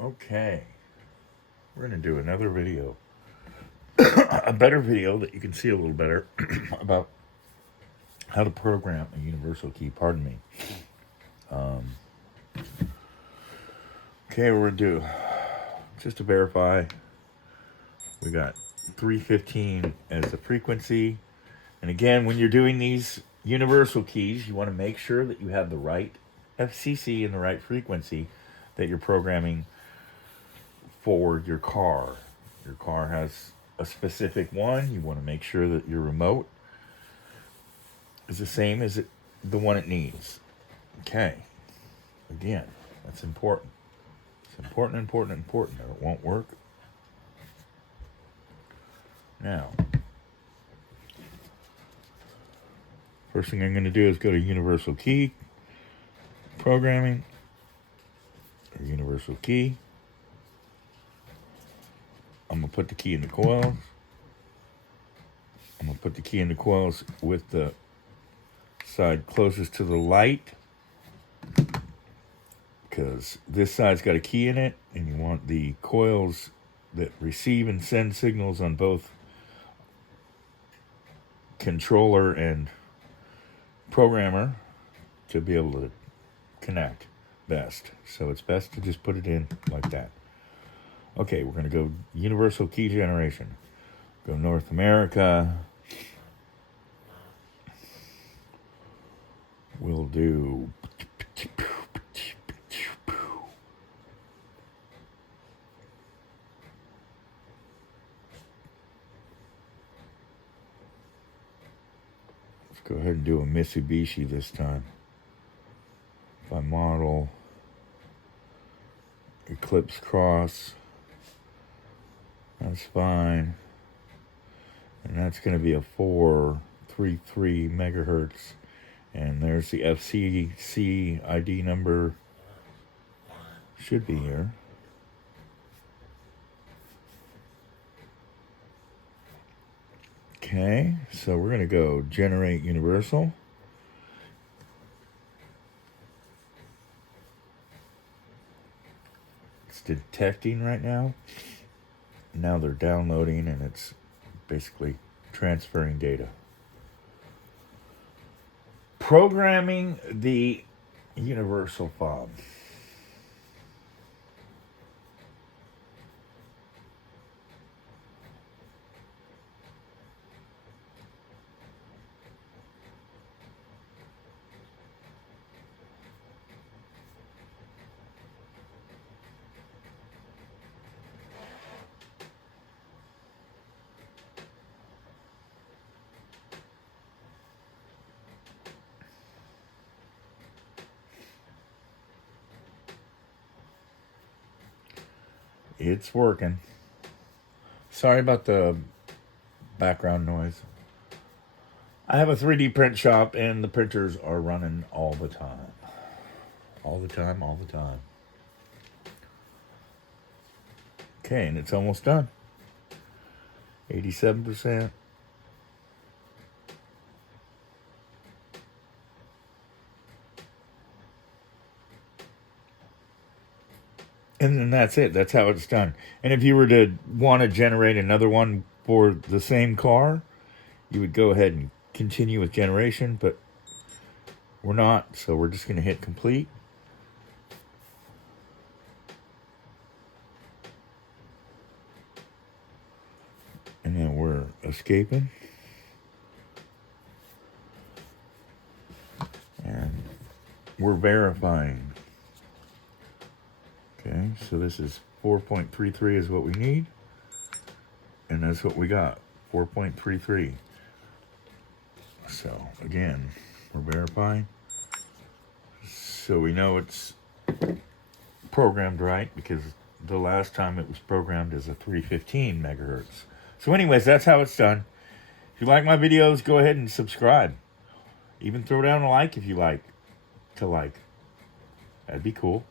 Okay, we're going to do another video, a better video that you can see a little better about how to program a universal key. Pardon me. Okay, we're going to do, just to verify, we got 315 as the frequency. And again, when you're doing these universal keys, you want to make sure that you have the right FCC and the right frequency that you're programming for your car. Your car has a specific one. You want to make sure that your remote is the same as the one it needs. Okay. Again, that's important. It's important, or it won't work. Now, first thing I'm going to do is go to Universal Key Programming, or Universal Key. I'm going to put the key in the coils. I'm going to put the key in the coils with the side closest to the light, because this side's got a key in it, and you want the coils that receive and send signals on both controller and programmer to be able to connect best. So it's best to just put it in like that. Okay, we're going to go Universal Key Generation. Go North America. We'll do... Let's go ahead and do a Mitsubishi this time. By model, Eclipse Cross. That's fine. And that's going to be a 433 megahertz. And there's the FCC ID number. Should be here. Okay, so we're going to go Generate Universal. It's detecting right now. Now they're downloading, and it's basically transferring data. Programming the universal fob. It's working. Sorry about the background noise. I have a 3D print shop, and the printers are running all the time. All the time. Okay, and it's almost done. 87%. And then that's it. That's how it's done. And if you were to want to generate another one for the same car, you would go ahead and continue with generation, but we're not, so we're just going to hit complete. And then we're escaping. And we're verifying. Okay, so this is 4.33 is what we need. And that's what we got, 4.33. So, again, we're verifying. So we know it's programmed right, because the last time it was programmed as a 315 megahertz. So anyways, that's how it's done. If you like my videos, go ahead and subscribe. Even throw down a like if you like to like. That'd be cool.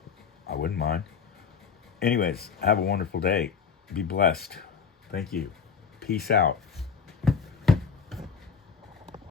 I wouldn't mind. Anyways, have a wonderful day. Be blessed. Thank you. Peace out.